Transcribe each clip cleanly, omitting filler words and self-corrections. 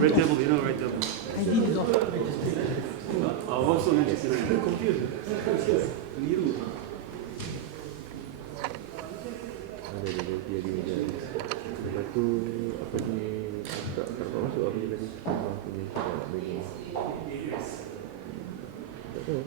Red Devil, you know Red Devil. I did not. Also interested in Lepas tu apa ni, tak dapat masuk apa tadi. Aku ni tak boleh. Tak tahu.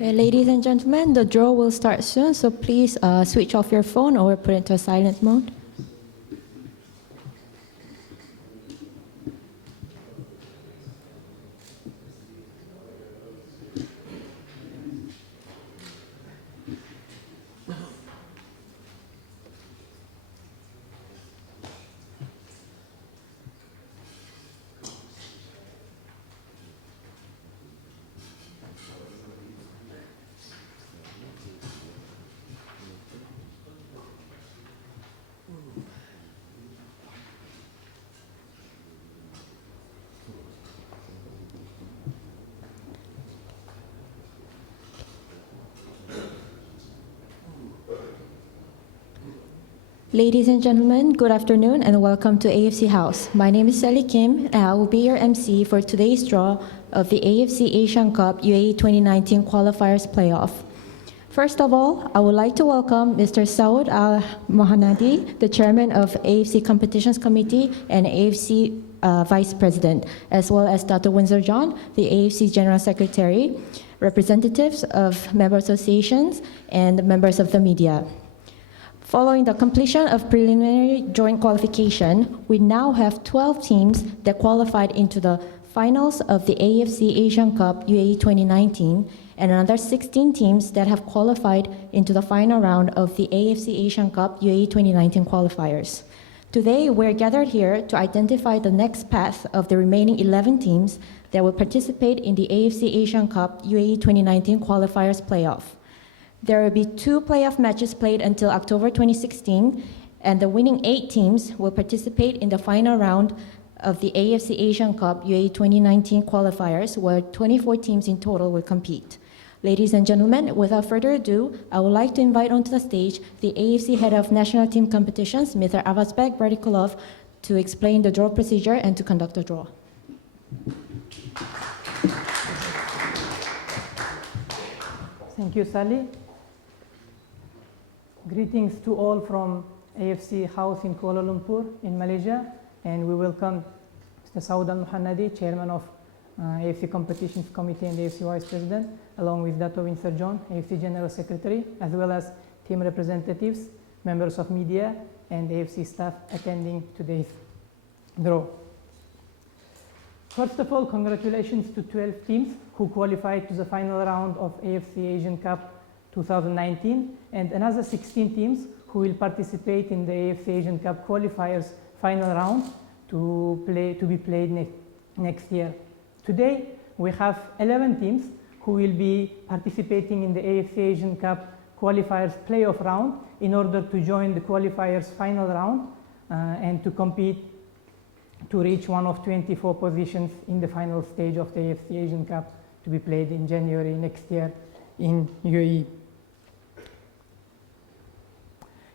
Okay, ladies and gentlemen, the draw will start soon, so please switch off your phone or put it into a silent mode. Ladies and gentlemen, good afternoon and welcome to AFC House. My name is Sally Kim and I will be your MC for today's draw of the AFC Asian Cup UAE 2019 Qualifiers Playoff. First of all, I would like to welcome Mr. Saud Al-Mohanadi, the chairman of AFC Competitions Committee and AFC Vice President, as well as Dr. Windsor John, the AFC General Secretary, representatives of member associations, and members of the media. Following the completion of preliminary joint qualification, we now have 12 teams that qualified into the finals of the AFC Asian Cup UAE 2019 and another 16 teams that have qualified into the final round of the AFC Asian Cup UAE 2019 qualifiers. Today, we're gathered here to identify the next path of the remaining 11 teams that will participate in the AFC Asian Cup UAE 2019 qualifiers playoff. There will be 2 playoff matches played until October 2016, and the winning 8 teams will participate in the final round of the AFC Asian Cup UAE 2019 qualifiers, where 24 teams in total will compete. Ladies and gentlemen, without further ado, I would like to invite onto the stage the AFC Head of National Team Competitions, Mr. Avazbek Bradikulov, to explain the draw procedure and to conduct the draw. Thank you, Sally. Greetings to all from AFC House in Kuala Lumpur in Malaysia, and we welcome Mr. Saud Al-Mohanadi, Chairman of AFC Competitions Committee and AFC Vice President, along with Dr. Windsor John, AFC General Secretary, as well as team representatives, members of media, and AFC staff attending today's draw. First of all, congratulations to 12 teams who qualified to the final round of AFC Asian Cup 2019, and another 16 teams who will participate in the AFC Asian Cup qualifiers final round to be played next year. Today, we have 11 teams who will be participating in the AFC Asian Cup qualifiers playoff round in order to join the qualifiers final round and to compete to reach one of 24 positions in the final stage of the AFC Asian Cup to be played in January next year in UAE.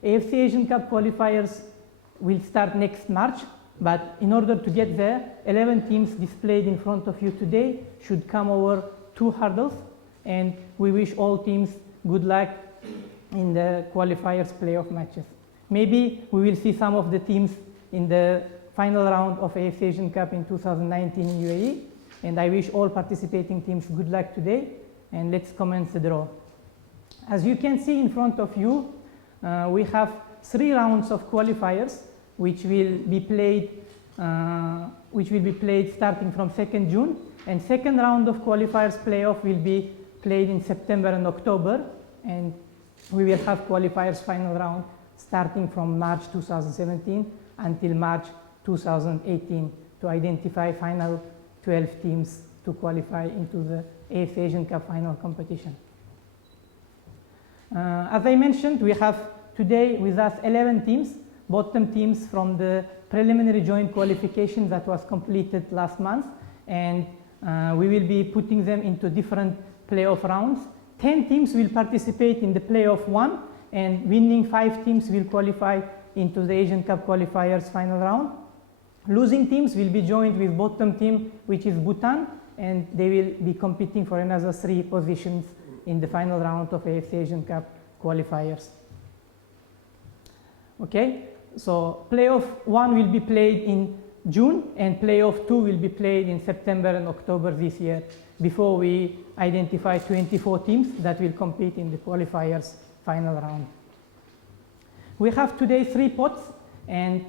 AFC Asian Cup qualifiers will start next March, but in order to get there, 11 teams displayed in front of you today should come over 2 hurdles, and we wish all teams good luck in the qualifiers playoff matches. Maybe we will see some of the teams in the final round of AFC Asian Cup in 2019 in UAE, and I wish all participating teams good luck today, and let's commence the draw. As you can see in front of you, we have 3 rounds of qualifiers which will be played starting from 2nd June, and second round of qualifiers playoff will be played in September and October, and we will have qualifiers final round starting from March 2017 until March 2018 to identify final 12 teams to qualify into the AFC Asian Cup final competition. As I mentioned, we have today with us 11 teams, bottom teams from the preliminary joint qualification that was completed last month, and we will be putting them into different playoff rounds. 10 teams will participate in the playoff 1, and winning 5 teams will qualify into the Asian Cup qualifiers final round. Losing teams will be joined with bottom team, which is Bhutan, and they will be competing for another 3 positions in the final round of AFC Asian Cup qualifiers. Okay, so playoff 1 will be played in June, and playoff 2 will be played in September and October this year, before we identify 24 teams that will compete in the qualifiers final round. We have today 3 pots, and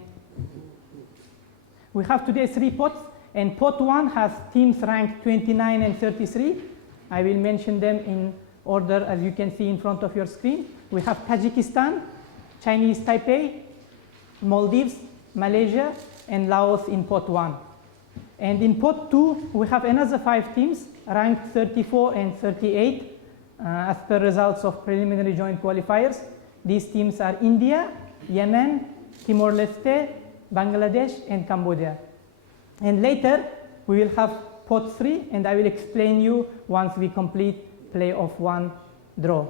pot 1 has teams ranked 29 and 33. I will mention them in order as you can see in front of your screen. We have Tajikistan, Chinese Taipei, Maldives, Malaysia, and Laos in pot 1. And in pot 2, we have another 5 teams ranked 34 and 38 as per results of preliminary joint qualifiers. These teams are India, Yemen, Timor-Leste, Bangladesh, and Cambodia. And later, we will have pot 3, and I will explain you once we complete playoff 1 draw.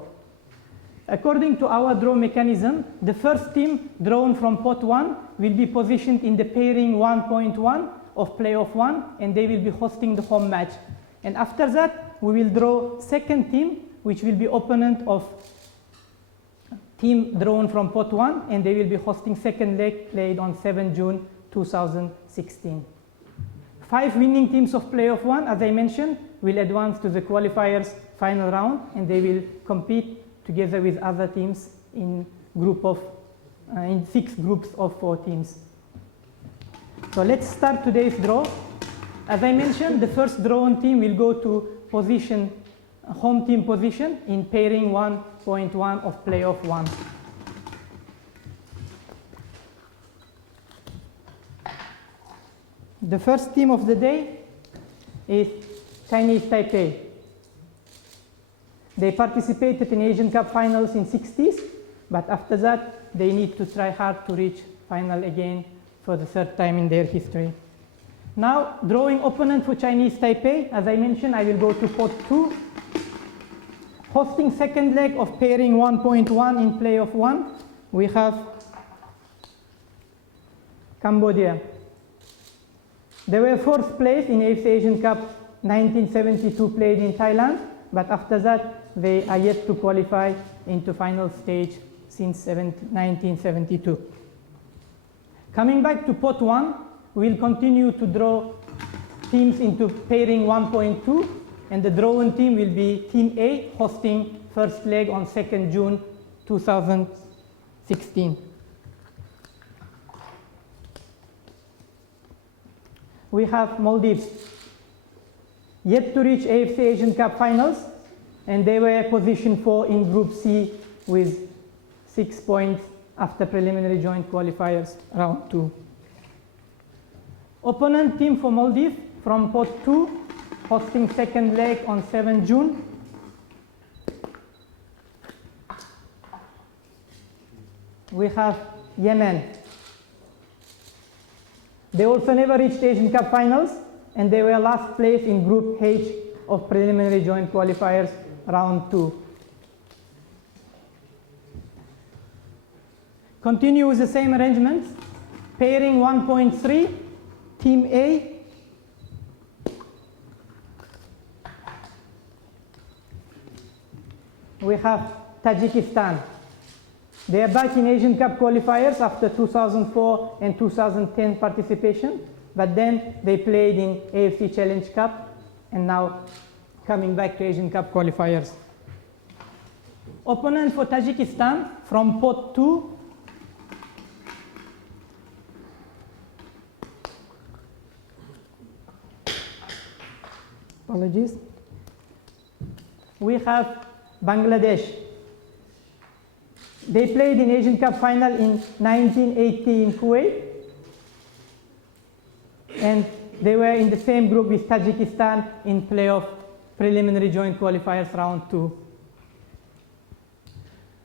According to our draw mechanism, the first team drawn from pot 1 will be positioned in the pairing 1.1 of playoff 1, and they will be hosting the home match. And after that, we will draw second team, which will be opponent of team drawn from pot 1, and they will be hosting second leg played on 7 June 2016. 5 winning teams of playoff 1, as I mentioned, will advance to the qualifiers final round, and they will compete together with other teams in in 6 groups of 4 teams. So let's start today's draw. As I mentioned, the first drawn team will go to position, home team position in pairing 1.1 of playoff 1. The first team of the day is Chinese Taipei. They participated in Asian Cup finals in 60s, but after that they need to try hard to reach final again for the 3rd time in their history. Now, drawing opponent for Chinese Taipei, as I mentioned, I will go to pot 2. Hosting second leg of pairing 1.1 in playoff 1, we have Cambodia. They were 4th place in AFC Asian Cup 1972 played in Thailand, but after that they are yet to qualify into final stage since 1972. Coming back to pot 1, we will continue to draw teams into pairing 1.2, and the drawn team will be Team A hosting first leg on 2nd June 2016. We have Maldives, yet to reach AFC Asian Cup finals, and they were position 4 in Group C with 6 points after preliminary joint qualifiers round 2. Opponent team for Maldives from pot 2, hosting second leg on 7 June. We have Yemen. They also never reached Asian Cup finals, and they were last place in Group H of preliminary joint qualifiers round 2. continue with the same arrangements. Pairing 1.3, Team A. We have Tajikistan. They are back in Asian Cup qualifiers after 2004 and 2010 participation, but then they played in AFC Challenge Cup and now coming back to Asian Cup qualifiers. Opponent for Tajikistan from pot 2. Apologies. We have Bangladesh. They played in Asian Cup final in 1980 in Kuwait, and they were in the same group with Tajikistan in playoff preliminary joint qualifiers round 2.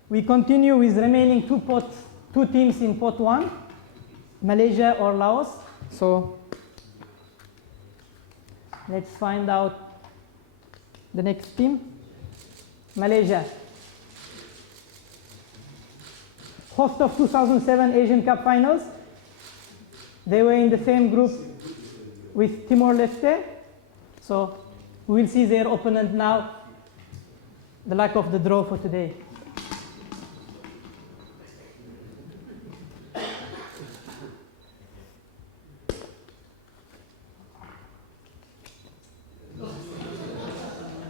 We continue with remaining two teams in pot 1, Malaysia or Laos. So let's find out the next team. Malaysia. Host of 2007 Asian Cup finals. They were in the same group with Timor-Leste. So we will see their opponent now, the luck of the draw for today.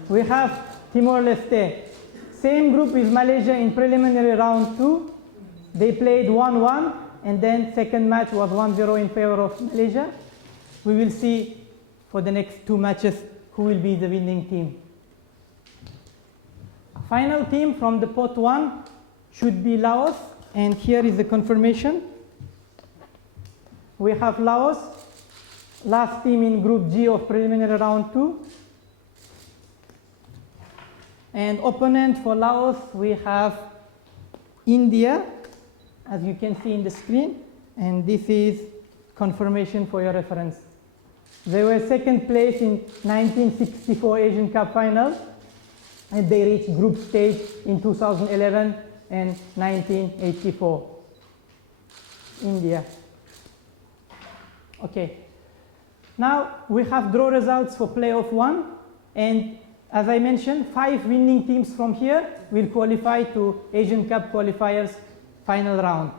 We have Timor-Leste. Same group with Malaysia in preliminary round 2. They played 1-1, and then second match was 1-0 in favor of Malaysia. We will see for the next 2 matches who will be the winning team. Final team from the pot 1 should be Laos, and here is the confirmation. We have Laos, last team in group G of preliminary round 2. And opponent for Laos, we have India, as you can see in the screen, and this is confirmation for your reference. They were second place in 1964 Asian Cup final, and they reached group stage in 2011 and 1984. India. Okay. Now we have draw results for playoff 1, and as I mentioned, 5 winning teams from here will qualify to Asian Cup qualifiers final round.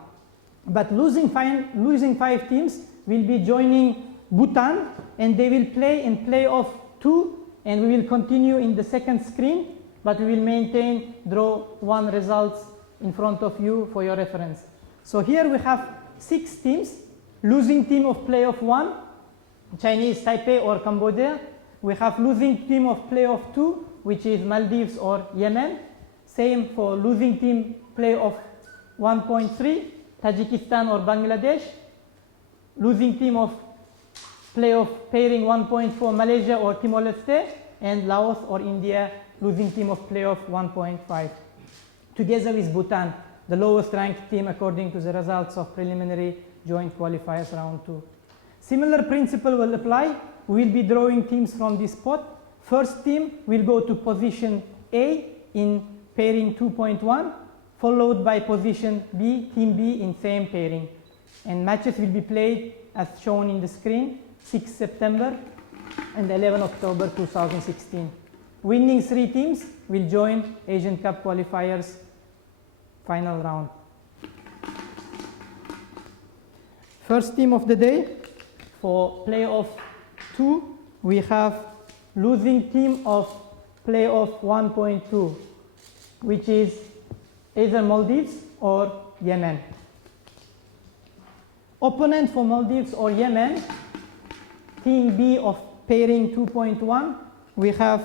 But losing 5 teams will be joining Bhutan, and they will play in playoff 2, and we will continue in the second screen, but we will maintain draw 1 results in front of you for your reference. So here we have 6 teams. Losing team of playoff 1, Chinese Taipei or Cambodia. We have losing team of playoff 2, which is Maldives or Yemen. Same for losing team playoff 1.3, Tajikistan or Bangladesh. Losing team of playoff pairing 1.4, Malaysia or Timor-Leste. And Laos or India, losing team of playoff 1.5. Together with Bhutan, the lowest ranked team according to the results of preliminary joint qualifiers round 2. Similar principle will apply. We will be drawing teams from this pot. First team will go to position A in pairing 2.1, followed by position B, team B in same pairing. And matches will be played as shown in the screen, 6 September and 11 October 2016. Winning 3 teams will join Asian Cup qualifiers final round. First team of the day for playoff 2, we have losing team of playoff 1.2, which is either Maldives or Yemen. Opponent for Maldives or Yemen, team B of pairing 2.1, we have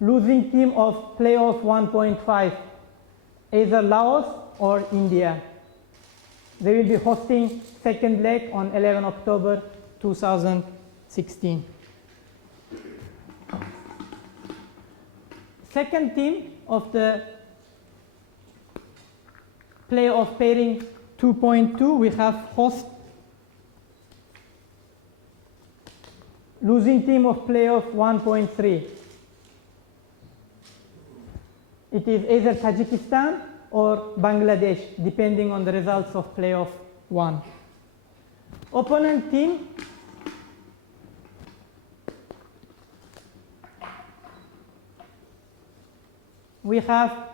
losing team of playoff 1.5, either Laos or India. They will be hosting second leg on 11 October 2016. Second team of the playoff pairing 2.2, we have host losing team of playoff 1.3. It is either Tajikistan or Bangladesh, depending on the results of playoff 1. Opponent team we have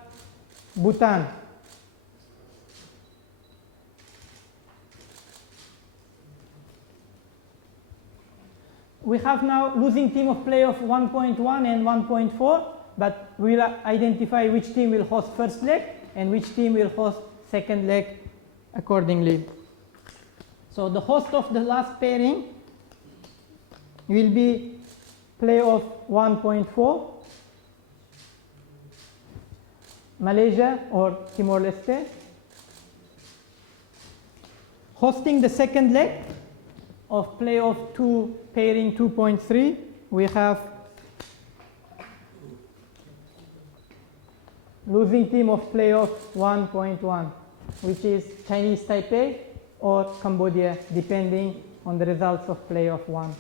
Bhutan. We have now losing team of playoff 1.1 and 1.4, but we will identify which team will host first leg and which team will host second leg accordingly. So the host of the last pairing will be playoff 1.4, Malaysia or Timor-Leste. Hosting the second leg of playoff 2 pairing 2.3, we have losing team of playoff 1.1, which is Chinese Taipei or Cambodia, depending on the results of playoff 1.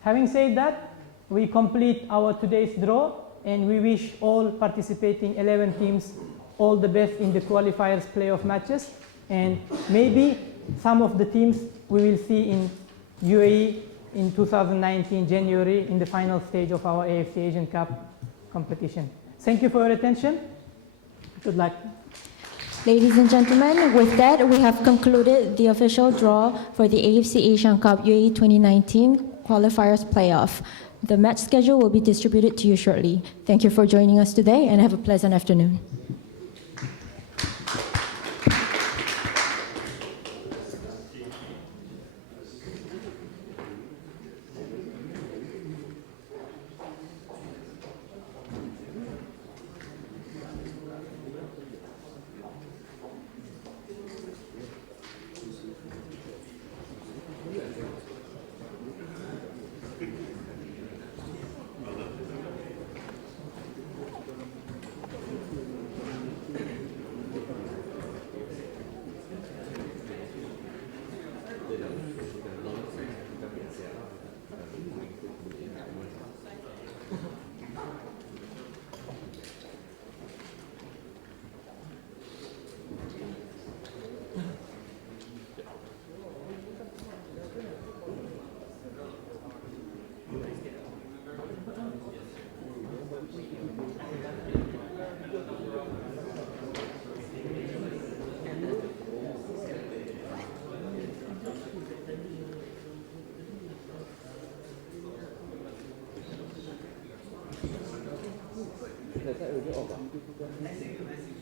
Having said that, we complete our today's draw, and we wish all participating 11 teams all the best in the qualifiers playoff matches, and maybe some of the teams we will see in UAE in 2019 January in the final stage of our AFC Asian Cup competition. Thank you for your attention. Good luck. Ladies and gentlemen, with that, we have concluded the official draw for the AFC Asian Cup UAE 2019 qualifiers playoff. The match schedule will be distributed to you shortly. Thank you for joining us today, and have a pleasant afternoon. Saya udah off.